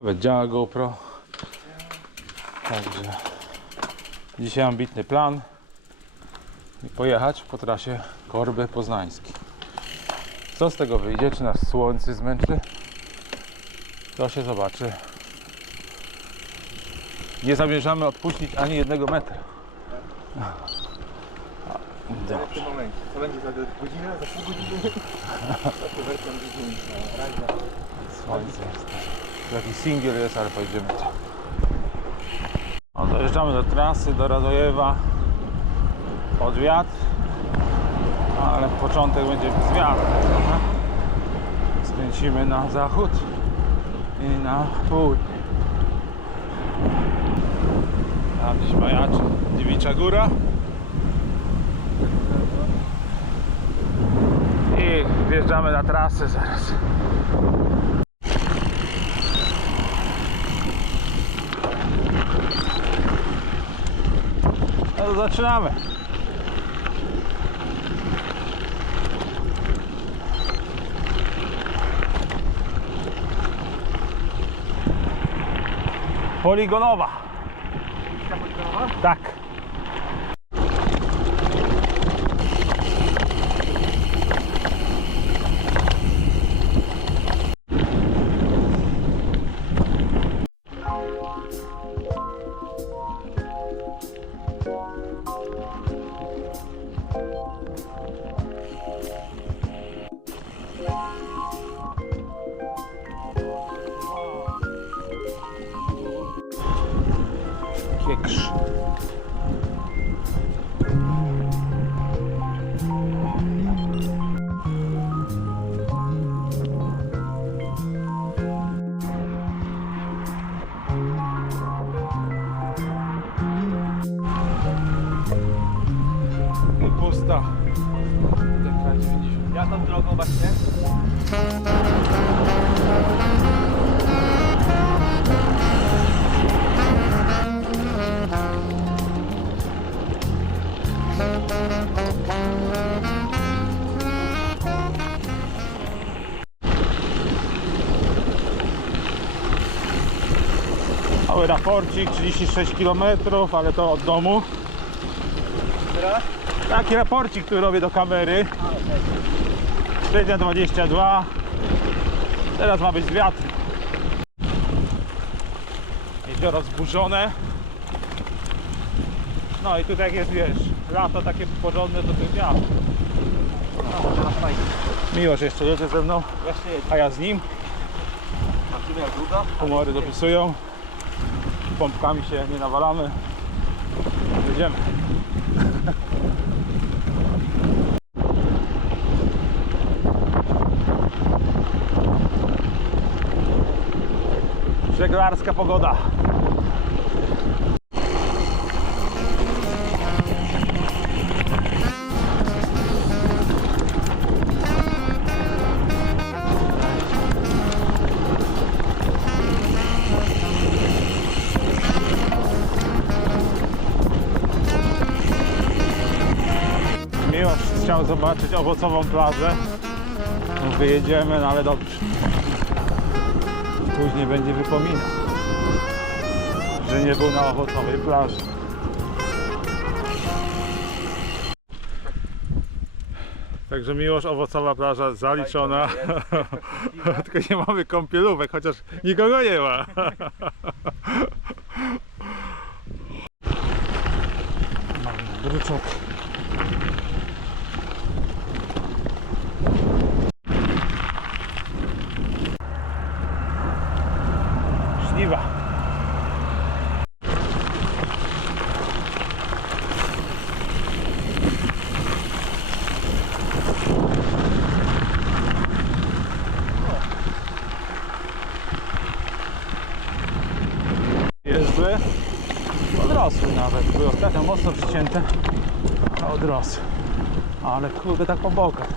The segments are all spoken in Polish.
Nawet działa GoPro. Także dzisiaj ambitny plan i pojechać po trasie Korby Poznański. Co z tego wyjdzie? Czy nas słońce zmęczy? To się zobaczy. Nie zamierzamy odpuścić ani jednego metra. w Dobrze. tym momencie. Co będzie za godzinę, za pół godziny? Raźna. Słońce jest. Jakiś singiel jest, ale pojedziemy. No, dojeżdżamy do trasy, do Radojewa. Pod wiatr. Ale początek będzie z wiatru trochę. Skręcimy na zachód i na południe. Tam gdzieś majaczy Dziewicza Góra. I wjeżdżamy na trasę zaraz. No zaczynamy. Poligonowa. Tak. Ja tą drogą właśnie. Mały raporcik, 36 km, ale to od domu. Teraz? Taki raporcik, który robię do kamery. Średnia 22. Teraz ma być wiatr. Jezioro zburzone. No i tutaj jak jest, wiesz, lato takie porządne, to ten wiatr. Miłosz jeszcze jedzie ze mną, a ja z nim. Humory dopisują. Pompkami się nie nawalamy. Jedziemy. Żeglarska pogoda. Miłosz chciał zobaczyć owocową plażę. Wyjedziemy, no ale dobrze. Później będzie wypominał, że nie był na owocowej plaży. Także miłość owocowa plaża zaliczona. Tylko nie mamy kąpielówek, chociaż nikogo nie ma. Mamy druczok. Żniwa. Jest zły. Odrosły nawet. Były ostatnio mocno przycięte. a Odrosły. Ale kurde tak po bokach.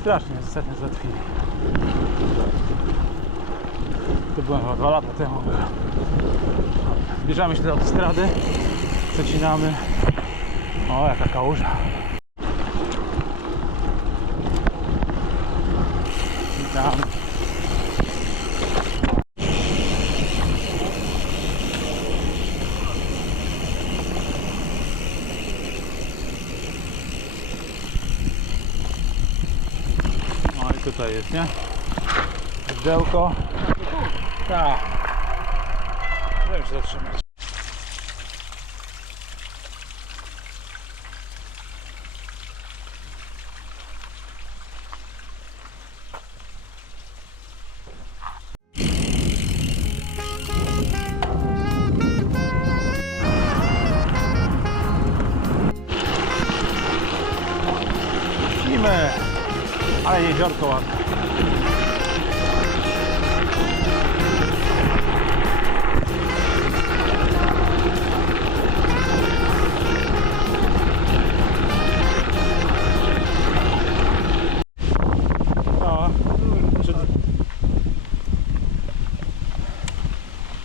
Strasznie ostatnio załatwili. To byłem chyba dwa lata temu. Zbliżamy się do autostrady. Przecinamy. O, jaka kałuża. I tam tutaj jest, nie? Źdełko. Tak. Wiem się zatrzymać.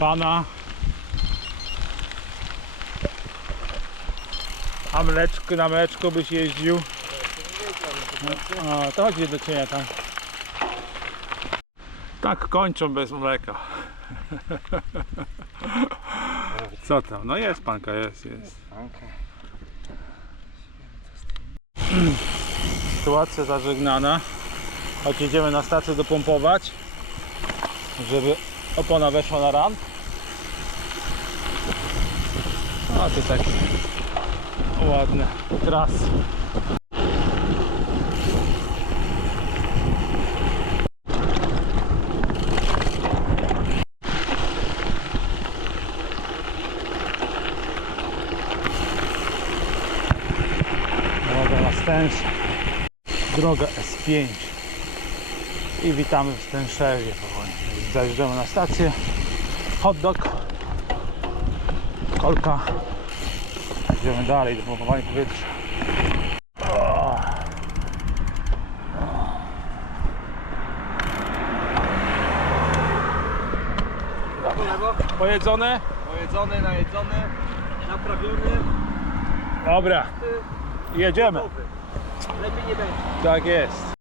Pana. A mleczko, na mleczko byś jeździł. To chodzi do cienia tam. Tak kończą bez mleka. Co tam? No jest panka, jest, jest. Sytuacja zażegnana. Choć jedziemy na stację dopompować, żeby opona weszła na ram. A to takie ładne trasy. Droga na droga S5 i witamy w Stęszewie powoli. Na stację, hot dog, kolka, idziemy dalej do pompowania powietrza. Pojedzone? Pojedzony, najedzony, naprawiony. Dobra, jedziemy. Gotowy. Lepiej nie będzie. Tak jest.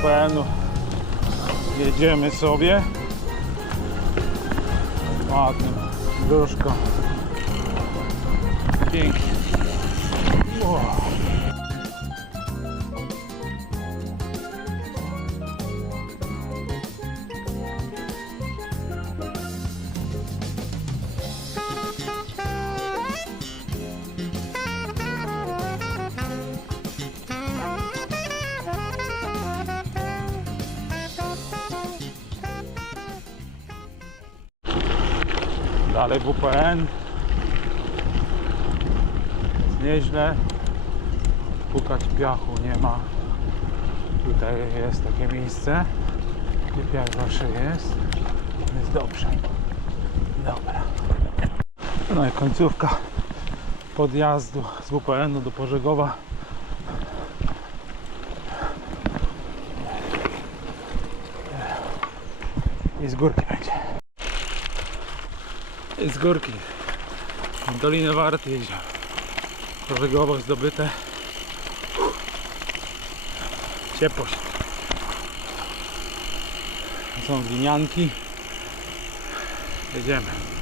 WPN-u jedziemy sobie. Ładnie, duszko. Pięknie. WPN. Jest nieźle. Pukać piachu nie ma. Tutaj jest takie miejsce, gdzie piach zawsze jest. Jest dobrze. Dobra. No i końcówka podjazdu z WPN-u do Pożegowa. I z górki będzie. Z górki. Dolinę Warty jedziemy. Pożegowo zdobyte. Ciepło. Są glinianki. Jedziemy.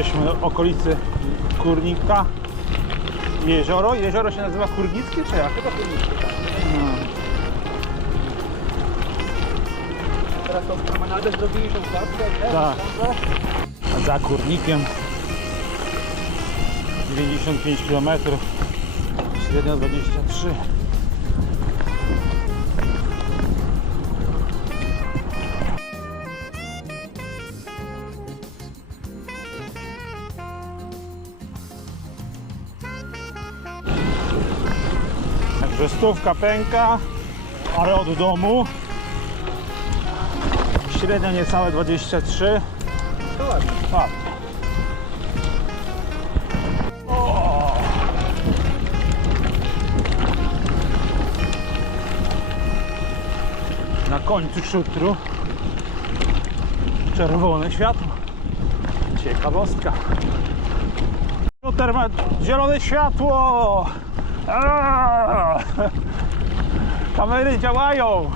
Jesteśmy w okolicy Kurnika. Jezioro. Jezioro się nazywa Kurnickie czy jak? Chyba powinniśmy, tak. No. Teraz tą promenadę zrobili, tą klatkę, nie? Tak. A za Kurnikiem 95 km. Średnio 23. Także stówka pęka, ale od domu. Średnio niecałe 23. To ładnie. Tak. Na końcu szutru czerwone światło. Ciekawostka. Ma zielone światło. Kamery działają.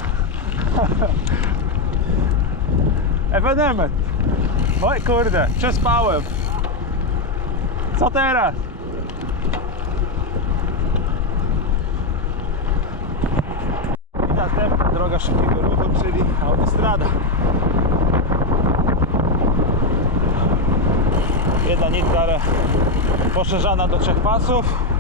Ewenement. Oj kurde, przespałem. Co teraz? I następna droga szybkiego ruchu, czyli autostrada. Jedna nitka, ale poszerzana do trzech pasów.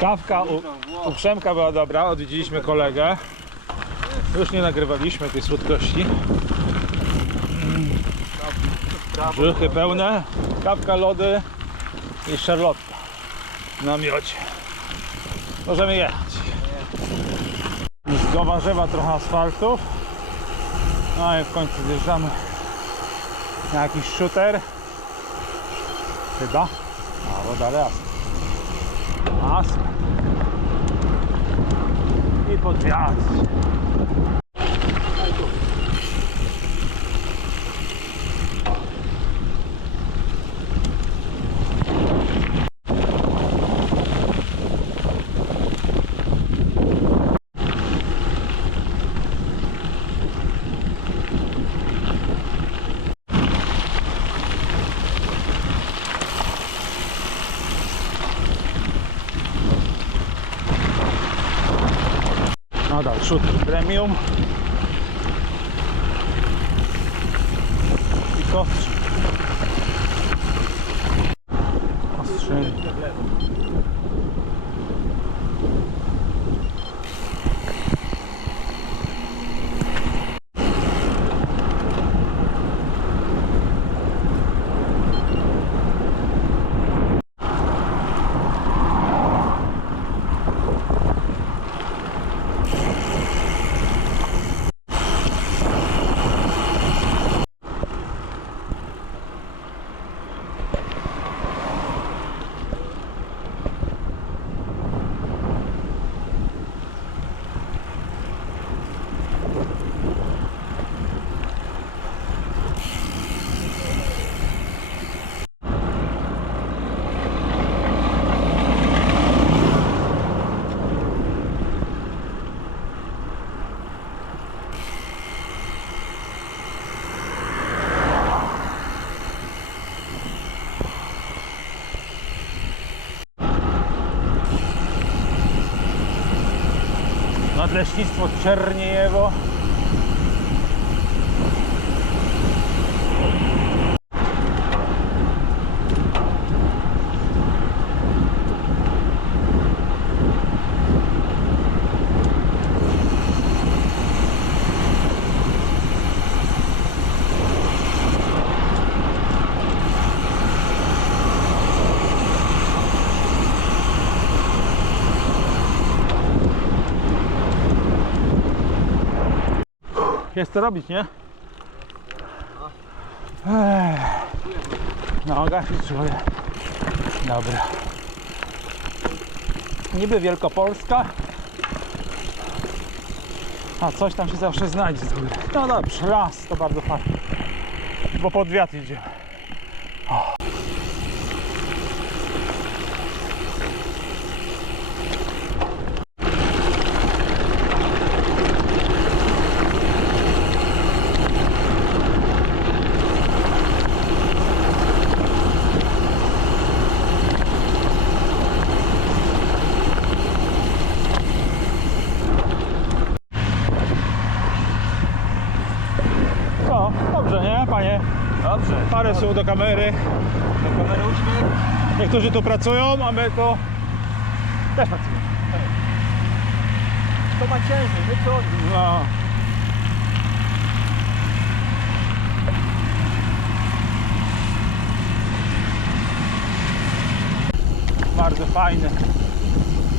Kawka u, u Przemka była dobra, odwiedziliśmy kolegę. Już nie nagrywaliśmy tej słodkości. Brzuchy pełne, kawka, lody i szarlotka w namiocie. Możemy jechać. Z Gowarzewa trochę asfaltów. No i w końcu zjeżdżamy na jakiś shooter. Chyba. A woda raz. Masę. I pod wiatr. Premium. Nadleśnictwo Czerniejewo. Jest to robić, nie? Ech. Noga się czuje. Dobra. Niby Wielkopolska. A coś tam się zawsze znajdzie z góry. No dobrze, las to bardzo fajnie. Bo pod wiatr idziemy. No, dobrze, nie, panie? Słów do kamery. Do kamery uśmiech. Niektórzy tu pracują, a my to też pracujemy. To ma ciężej, my co? No. Bardzo fajny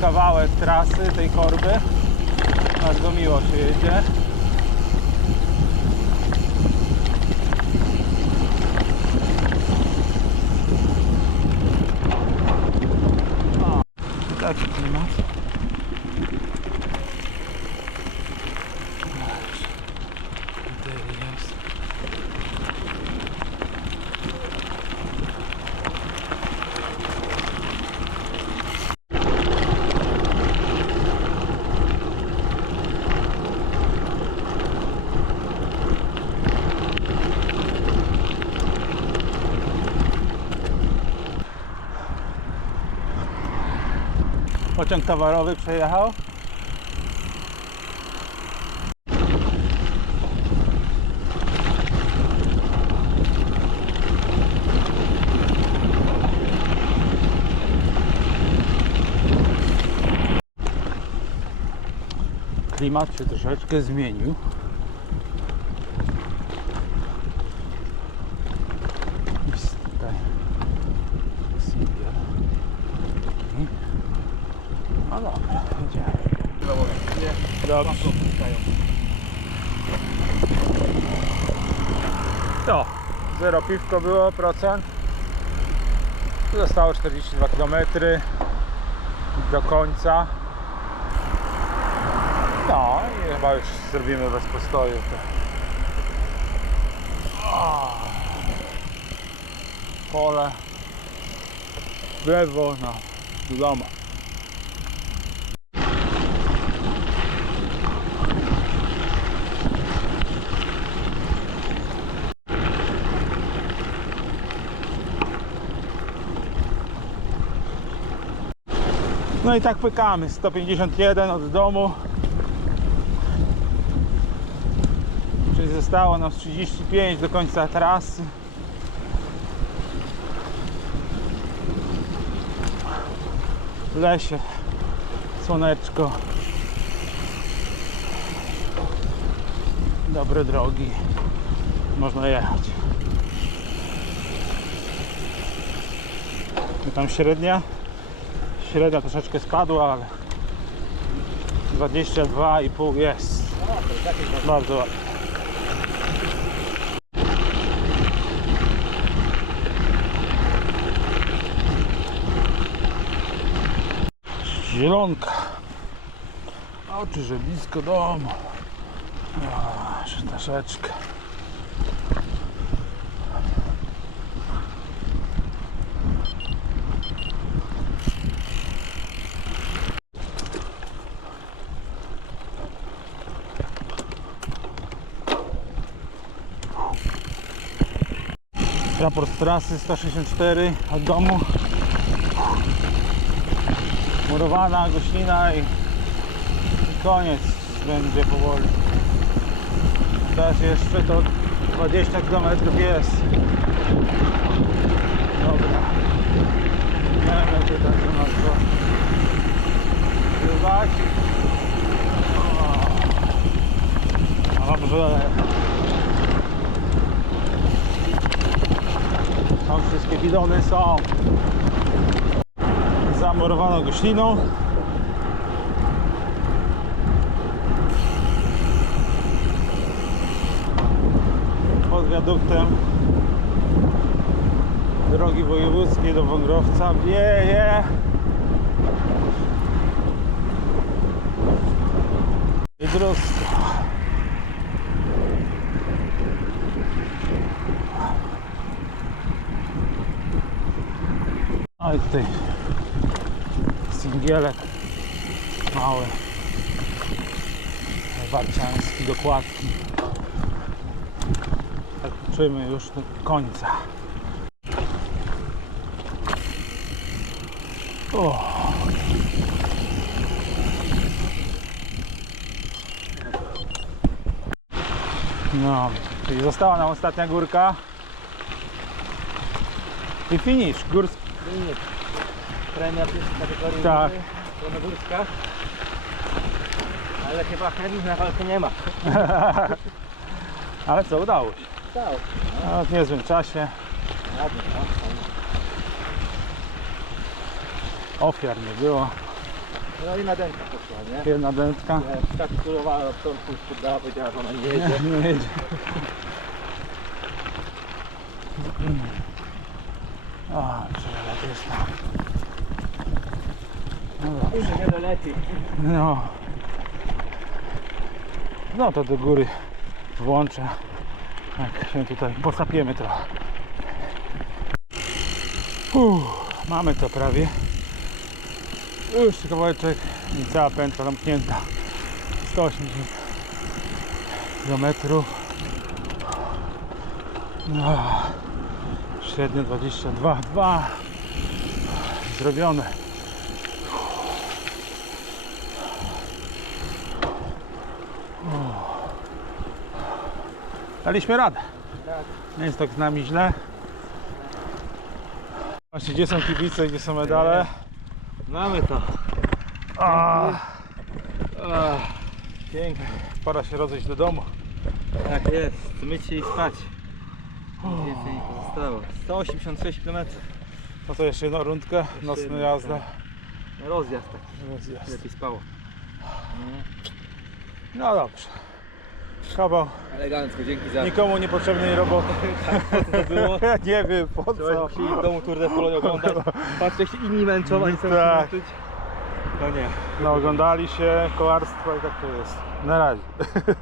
kawałek trasy tej korby. Bardzo miło się jedzie. O, taki klimat. Tutaj jest. Pociąg towarowy przejechał. Klimat się troszeczkę zmienił. Jest tutaj singiel. I- No dobra, jedziemy. Dobrze. To, zero piwko było, procent. Zostało 42 km do końca. No i chyba już zrobimy bez postoju. To. O. Pole w lewo na. No i tak pykamy, 151 od domu. Czyli zostało nam z 35 do końca trasy. W lesie, słoneczko. Dobre drogi. Można jechać. I tam średnia Średnia troszeczkę spadła, ale 22,5 jest. Bardzo ładnie. Zielonka. Oczy, że blisko domu. Jeszcze troszeczkę. Raport trasy 164 od domu. Murowana goślina i, i koniec będzie powoli. Teraz jeszcze to 20 km jest. Dobra. Nie będzie tak u nas to bywać. O. Dobrze. Tam wszystkie bidony są zamurowane gośliną. Pod wiaduktem drogi wojewódzkiej do Wągrowca wieje. Wydrosko. I tutaj singielek mały warciański dokładki tak już do końca. O. no i została nam ostatnia górka. I finish górski Nie. Premia pierwszej kategorii. Tak. Strona górska. Ale chyba chemii na walce nie ma. ale co udało się Stał. no, w niezłym czasie Ładnie, no. ofiar nie było No i na dętka poszła, nie? jedna dętka Ja Tak skurowała na początku, poddała, powiedziała, że ona nie jedzie. nie jedzie przelewek jest tam no dobrze. No. No to do góry włączę. Jak się tutaj posapiemy trochę. Uff, mamy to prawie. Już kawałeczek i cała pętla zamknięta. 180 km. No. Średnio 22, 2 zrobione. Daliśmy radę. Nie jest tak z nami źle. Właśnie gdzie są kibice, gdzie są medale? Mamy to. A, Ach, pięknie. pora się rozejść do domu. Tak jest. Myć się i spać. Nic więcej nie pozostało. 186 km. No to jeszcze jedną rundkę, nocna jedna, jazda. Rozjazd taki. Rozjazd. Lepiej spało. No dobrze. Kawał Elegancko, dzięki za... nikomu niepotrzebnej roboty. to było. Nie wiem po Trzeba co. musieli w domu Tour de Pologne oglądać. Patrzę, jak się inni męczą, a nie chcą Tak. męczyć. No nie. No oglądali się kolarstwo i tak to jest. Na razie.